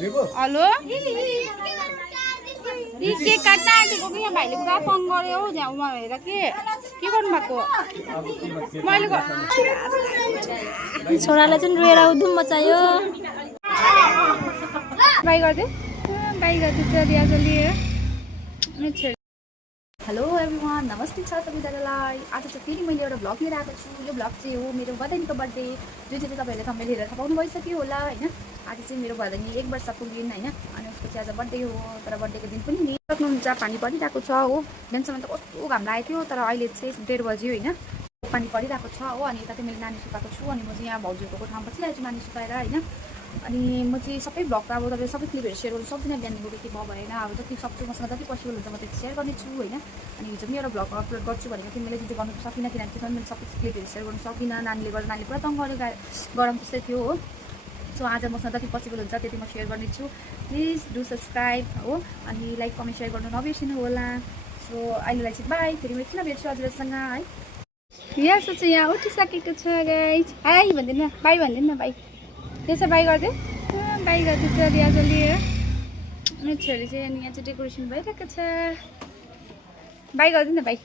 Hello के काट्न आँटेको कि यहाँ भाइले पुरा फोन गर्यो हौ झ्याउमा हेर के गर्नु भएको मैले छोरालाई चाहिँ रोएर उधुम मचायो बाई गरिदियो चलिया चलिएर हेलो एभ्रिवान नमस्ते छ सबैजनालाई आज चाहिँ फेरि मैले एउटा भ्लग लिएर आएको छु यो भ्लग चाहिँ हो मेरो बधाइको बर्थडे जुन चाहिँ तपाईँहरूले थम्बनेल हेरेर थाहा पाउनु भइसक्यो होला होइन आज चाहिँ मेरो बधाई 1 वर्ष पुग्यो होइन अनि उसको चाहिँ आज बर्थडे हो तर बर्थडेको दिन पनि नि सक्नुहुन्छ पानी परिरहेको छ हो बिहानसम्म त कस्तो घाम लागेको थियो तर अहिले चाहिँ 1:30 बज्यो होइन पानी परिरहेको छ हो अनि यता चाहिँ मैले नानी सुकाएको छु अनि म चाहिँ यहाँ भाउजूको ठाउँमा बसिरहेको छु नानी सुकाएर होइन अनि म चाहिँ सबै भ्लग अब तपाईँ सबै क्लिपहरू सेयर गर्नु सक्दिनँ बिहानको के भयो भएन अब जति सक्छु मसँग जति पोसिबल हुन्छ म त्यति सेयर गर्नेछु होइन अनि हिजो पनि एउटा भ्लग अपलोड गर्छु भनेको थिएँ मैले चाहिँ गर्नु सकिनँ किनभने त्यसमा मैले सबै क्लिपहरू सेयर गर्नु सकिनँ नानीले गर्दा नानीले पुरा तङ गर्यो गरम त्यस्तै थियो हो सो आज मसँग जति पोसिबल हुन्छ त्यति म सेयर गर्नेछु प्लिज डु सब्सक्राइब हो अनि लाइक कमेन्ट सेयर गर्नु नबिर्सिनु होला सो अहिलेलाई चाहिँ बाई फेरि म किन भेट्छु हजुरहरूसँग है यहाँ चाहिँ यहाँ उठिसकेको छ गाइस हाई भन्दिनँ बाई भन्दिनँ बाई त्यसो बाई गरिदियो चलिया चलिएर मेरो छोरी चाहिँ अनि यहाँ चाहिँ डेकोरेसन भइरहेको छ बाई गरिदिनु न बाई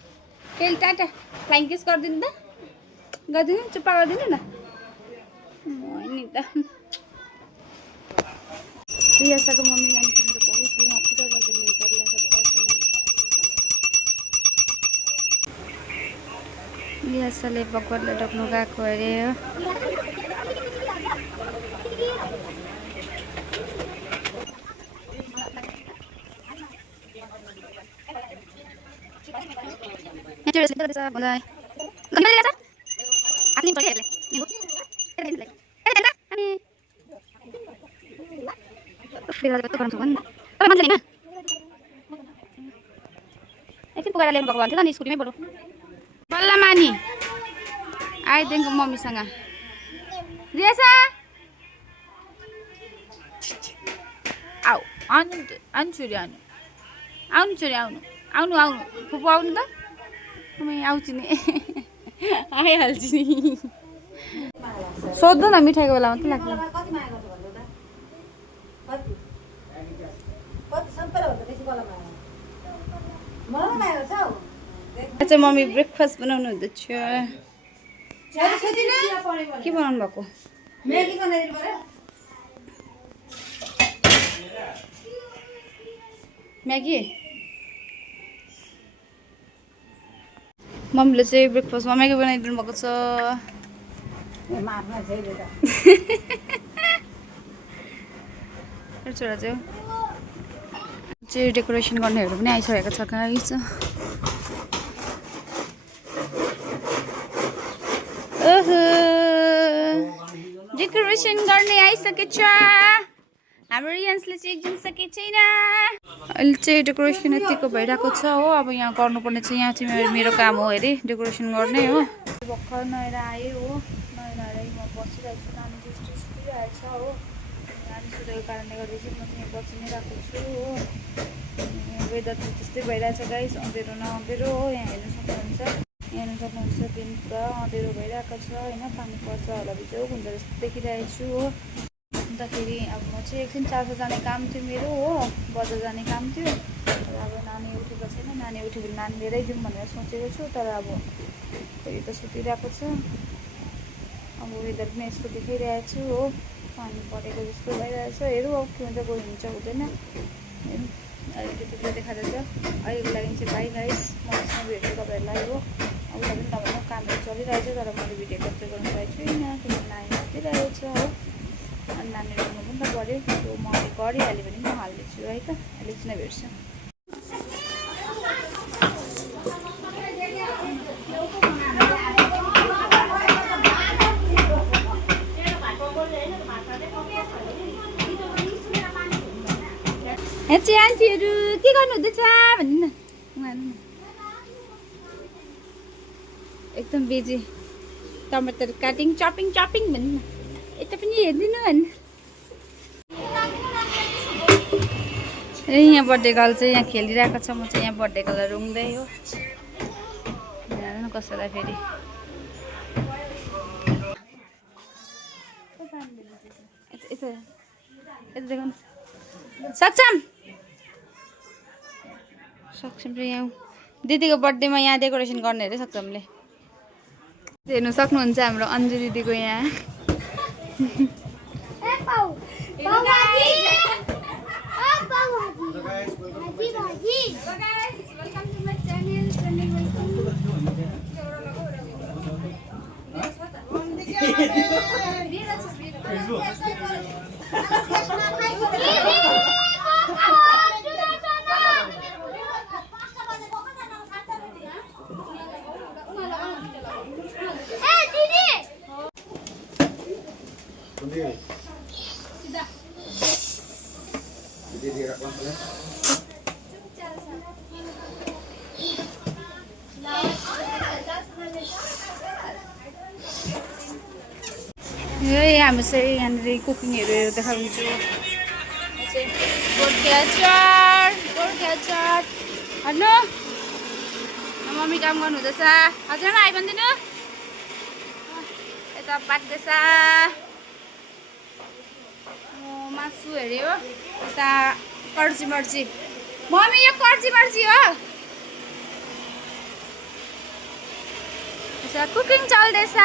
केही टाटा फ्लाइङ किस गरिदिनु त गरिदिनु चुप्पा गरिदिनु न नि त रियासाको मम्मी अनि तिम्रो बहुत यहाँ पूजा गरिदिनु हुन्छ रियासाले भगवानलाई ढोक्नु गएको अरे एकछिन पुगाएर ल्याउनु भएको भन्थ्यो नि स्कुटीमै बरु बल्ल मानी आइदेखिको मम्मीसँग रियासा आऊ आउनु छोरी आउनु छोरी आउनु फुपू आउनु त म आउँछु नि आइहाल्छु नि सोध्नु न मिठाईको बेला मात्रै लाग्छ चाहिँ मम्मी ब्रेकफास्ट बनाउनु हुँदैछ के बनाउनु भएको म्यागी मम्मीले चाहिँ ब्रेकफास्टमा म्यागी बनाइदिनु भएको छ छोरा चाहिँ डेकोरेसन गर्नेहरू पनि आइसकेको छ गाइस ओहो डेकोरेसन गर्ने आइसकेछ हाम्रो रियान्सले चाहिँ एकदम सकेको छैन अहिले चाहिँ डेकोरेसन यतिको भइरहेको छ हो अब यहाँ गर्नुपर्ने चाहिँ यहाँ चाहिँ मेरो काम हो अरे डेकोरेसन गर्ने हो भर्खर नुहाएर आएँ हो नुहाएर आएर म बसिरहेको छु नानी जस्तो सुतिरहेको छ हो नानी सुतेको कारणले गर्दा चाहिँ म चाहिँ यहाँ बसि नै रहेको छु हो वेदर चाहिँ त्यस्तै भइरहेछ गाइस अँधेरो न अँधेरो हो यहाँ हेर्नु सक्नुहुन्छ दिन पुरा अँधेरो भइरहेको छ होइन पानी पर्छ होला बिजोग हुन्छ जस्तो देखिरहेको छु हो अन्तखेरि अब म चाहिँ एकछिन चार्जर जाने काम थियो मेरो हो बजार जाने काम थियो तर अब नानी उठेको छैन नानी उठ्यो भने नानी लिएरै जाउँ भनेर सोचेको छु तर अब फेरि त सुतिरहेको छ अब वेदर पनि यस्तो देखिरहेको छु हो पानी परेको जस्तो भइरहेछ हेरौँ अब के हुन्छ गयो हुन्छ हुँदैन हेरौँ अहिले त्यतिको देखाएको छ अहिलेको लागि चाहिँ बाई गाइस मसँग भेट्छु तपाईँहरूलाई हो अब पनि तपाईँको कामहरू चलिरहेको छ तर मैले भिडियो क्याप्चर गर्नु पाएको छुइनँ किनभने नानी सुतिरहेको छ हो अनि नानी रोक्नु पनि त पऱ्यो त्यो म गरिहालेँ भने म हाल्दैछु है त अहिले एकछिन भेट्छु चाहिँ आन्टीहरू के गर्नु हुँदैछ भन्नु न एकदम बिजी टमाटर काटिङ चपिङ भन्नु न यता पनि हेरिदिनु भन्नु ए यहाँ बर्थडे गर्ल चाहिँ यहाँ खेलिरहेको छ म चाहिँ यहाँ बर्थडे गर्ल रुङ्दै हो हेर्नु कसैलाई फेरि यता यता देखाउनु सक्षम र यहाँ दिदीको बर्थडेमा यहाँ डेकोरेसन गर्ने अरे सक्षमले। हेर्नु सक्नुहुन्छ हाम्रो अन्जु दिदीको यहाँ। हामी चाहिँ यहाँनिर कुकिङहरू देखाउँछु। गोर्खे अचार हेर्नु मम्मी काम गर्नु हुँदैछ। हजुर आइ भन्दिनु यता पाक्दैछ मासु हेऱ्यो यता कर्ची मर्ची। मम्मी यो कर्ची मर्ची हो। कुकिङ चल्दैछ।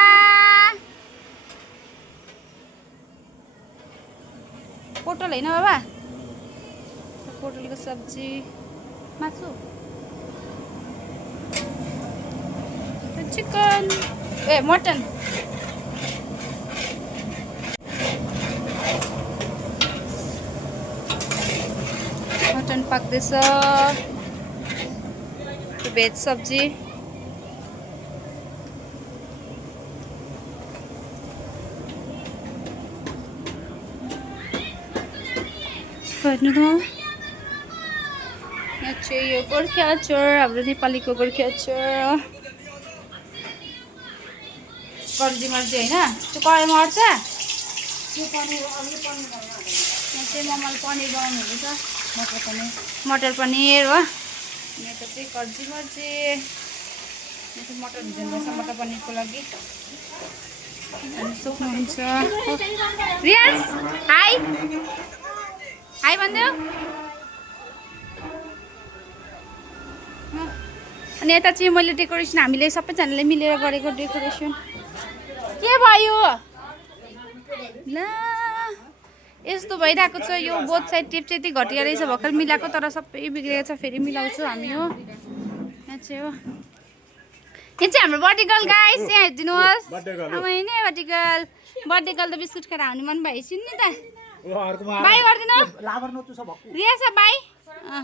पोटल होइन बाबा पोटलको सब्जी मासु चिकन मटन पाक्दैछ। भेज सब्जी हेर्नु त यहाँ चाहिँ यो गोर्खे अचार हाम्रो नेपालीको गोर्खे अचार कर्जी मर्जी होइन त्यो कराईमा अट्छ। यहाँ चाहिँ मम्माले पनिर बनाउनु हुँदैछ मटर पनिर हो। यता चाहिँ कर्जी मर्जी यहाँ चाहिँ मटर भिजाउनुपर्छ मटर पनिरको लागि अनि सक्नुहुन्छ। रियाज हाई हाई भन्दै अनि यता चाहिँ मैले डेकोरेसन हामीले सबैजनाले मिलेर गरेको डेकोरेसन के भयो ल यस्तो भइरहेको छ। यो बोथ साइड टेप चाहिँ यति घटिया रहेछ भर्खर मिलाएको तर सबै बिग्रेको छ। फेरि मिलाउँछु हामी हो। यहाँ चाहिँ हो यहाँ चाहिँ हाम्रो बर्थडे गर्ल गाइस यहाँ हेरिदिनुहोस्। अब होइन बर्थडे गर्ल त बिस्कुट खाएर आउने मन भएपछि नि त बाई गरिदिनु रियासा बाई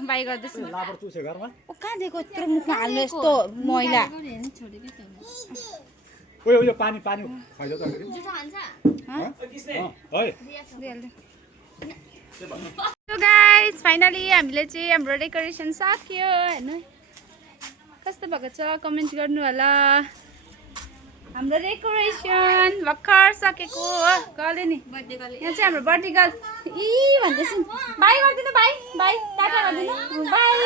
बाई गर्दैछु। कहाँ दिएको यत्रो मुखमा हाल्नु यस्तो मैला गाइस फाइनली हामीले चाहिँ हाम्रो डेकोरेसन सक्यो हेर्नु कस्तो भएको छ कमेन्ट गर्नु होला। हाम्रो डेकोरेसन भर्खर सकेको हो गले नि यहाँ चाहिँ हाम्रो बर्थडे गर्ल भन्दैछु बाई गरिदिनु बाई बाई टाटा गरिदिनु बाई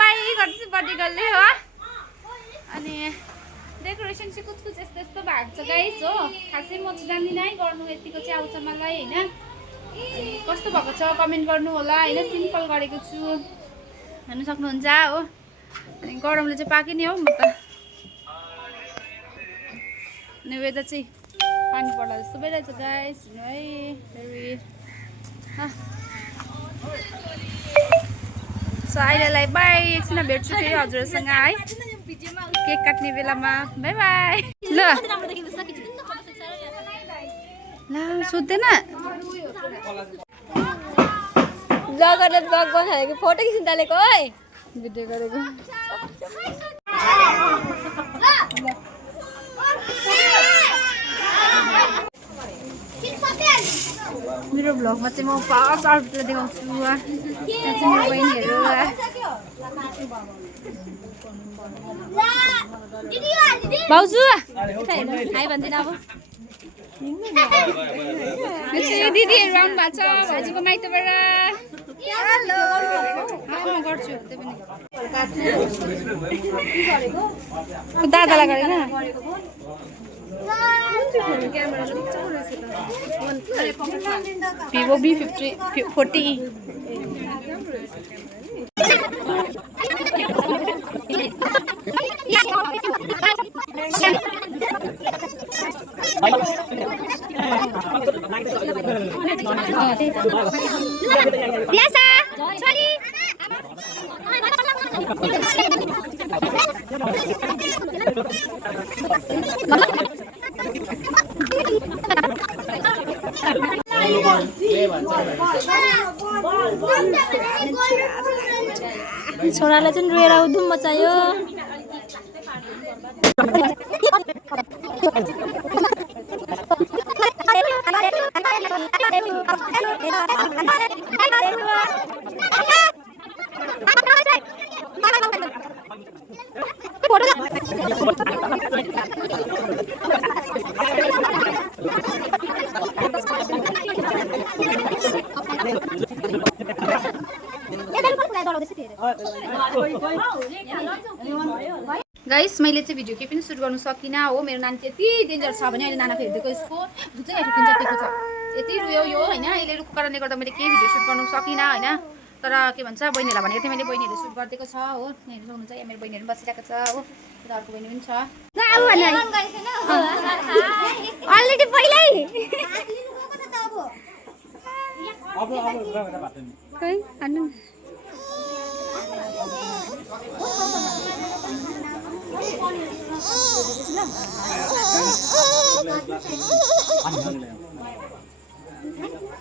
बाई गर्दैछु बर्थडे गर्लले हो। अनि डेकोरेसन चाहिँ कुछ यस्तो यस्तो भएको छ गाइस हो। खासै म चाहिँ जान्दिनँ है गर्नु यतिको चाहिँ आउँछ मलाई होइन। कस्तो भएको छ कमेन्ट गर्नु होला होइन। सिम्पल गरेको छु हेर्नु सक्नुहुन्छ हो। अनि गरमले चाहिँ पाके नि हो म त। अनि वेदर चाहिँ पानी पर्ला जस्तो भइरहेछ गाइस है। सो अहिलेलाई बाई एकछिन भेट्छु फेरि हजुरहरूसँग है केक काट्ने बेलामा बाई बाई। ल ल सोध्दैन जगले ब्लग बनाएको फोटो खिच्न थालेको है भिडियो गरेको मेरो भ्लगमा चाहिँ म फर्स्ट आउटफिट देखाउँछु। यहाँ चाहिँ मेरो बहिनीहरू भाउजू हाई भन्दिनँ अब दिदीहरू आउनु भएको छ भाउजूको माइतबाट। म गर्छु त्यो पनि दादालाई गरेन Vivo V40. Biasa, sorry. छोराले चाहिँ रोएर उधुम मचायो गाइस मैले चाहिँ भिडियो केही पनि सुट गर्नु सकिनँ हो मेरो नानी यति डेन्जर छ भने अहिले नाना फेरिदिएको यसको जुन चाहिँ ठुकिन्छ त्यको छ यति रोयो यो होइन यसले रुखको कारणले गर्दा मैले केही भिडियो सुट गर्नु सकिनँ होइन तर के भन्छ बहिनीलाई भनेको थिएँ मैले बहिनीहरूले सुट गरिदिएको छ हो यहाँनिर सक्नुहुन्छ यहाँ मेरो बहिनीहरू बसिरहेको छ हो यता अर्को बहिनी पनि छ अलरेडी पहिल्यै खै हान्नु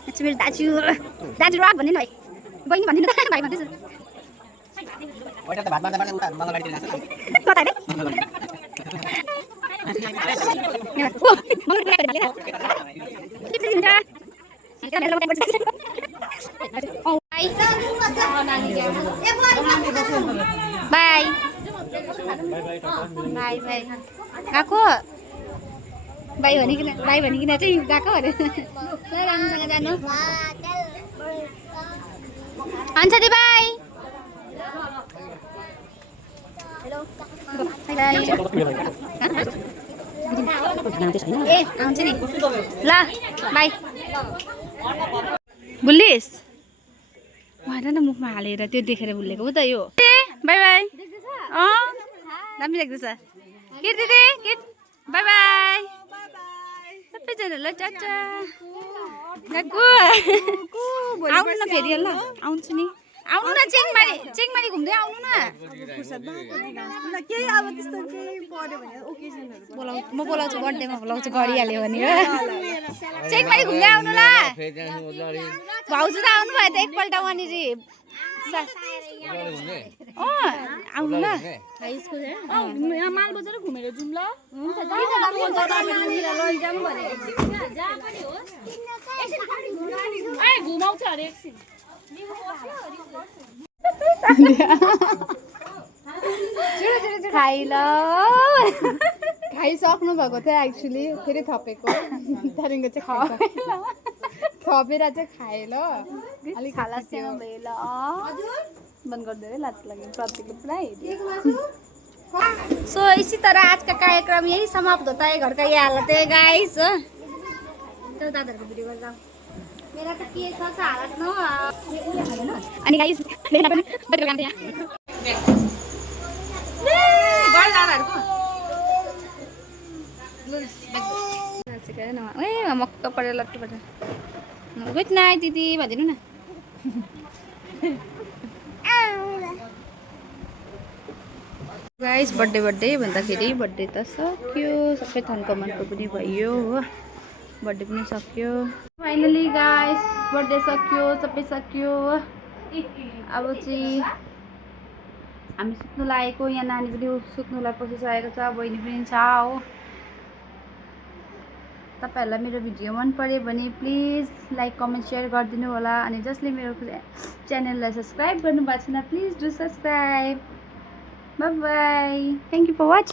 अच्छा मेरो दाजु राग भन्ने भाइ बहिनी भन्दिनँ त भाइ भन्दैछु बाई बाई बाई गएको बाई भनिकन चाहिँ गएको अरे राम्रोसँग जानु हुन्छ दि बाई ए आउँछ नि ल बाई बुलिस उहाँ न मुखमा हालेर त्यो देखेर भुलेको हो त यो बाई बाई दामी देख्दैछ किट दिदी किट बाई बाई सबैजनालाई टाटा गएको आउनु न फेरि ल आउँछु नि आउनु न चेङमारी घुम्दै आउनु न म बोलाउँछु बर्थडेमा बोलाउँछु गरिहाल्यो भने हो चेङमारी घुम्दै आउनु ल भाउजू त आउनु भयो त एकपल्ट वहाँनिर आउनु ल मालबजार घुमेर जाउँ ल घुमाउँछ अरे एकछिन खाइ ल खाइसक्नु भएको थियो एक्चुअली फेरि थपेको त्यहाँदेखिको चाहिँ थपेर चाहिँ खाएँ ल अलिक खालासँग भयो ल बन्द गरिदियो है लाज लाग्यो प्रतिको पुरा सो इसी तरह आज का कार्यक्रम यही समाप्त होता है घर का ये हालत है गाइस तो दादाहरुको भिडियो गर्दा मेरा त के छ हालत न अनि गाइस मेरा पनि बढी गान्थे यहाँ बल दादाहरुको ए मक्क परेर लट्टु परेर गुड नाइट दिदी भनिदिनु न गाइस बर्थडे भन्दाखेरि बर्थडे त सक्यो सबै थन्को मनको पनि भयो हो बर्थडे पनि सक्यो फाइनली गाइस बर्थडे सक्यो सबै सक्यो अब चाहिँ हामी सुत्नु लागेको यहाँ नानी पनि सुत्नुलाई पसिसकेको छ बहिनी पनि छ हो तपाईहरुलाई मेरो भिडियो मन पर्यो भने प्लिज लाइक कमेन्ट शेयर गरिदिनु होला अनि जसले मेरो च्यानललाई सब्स्क्राइब गर्नु भएको छैन please do subscribe bye bye thank you for watching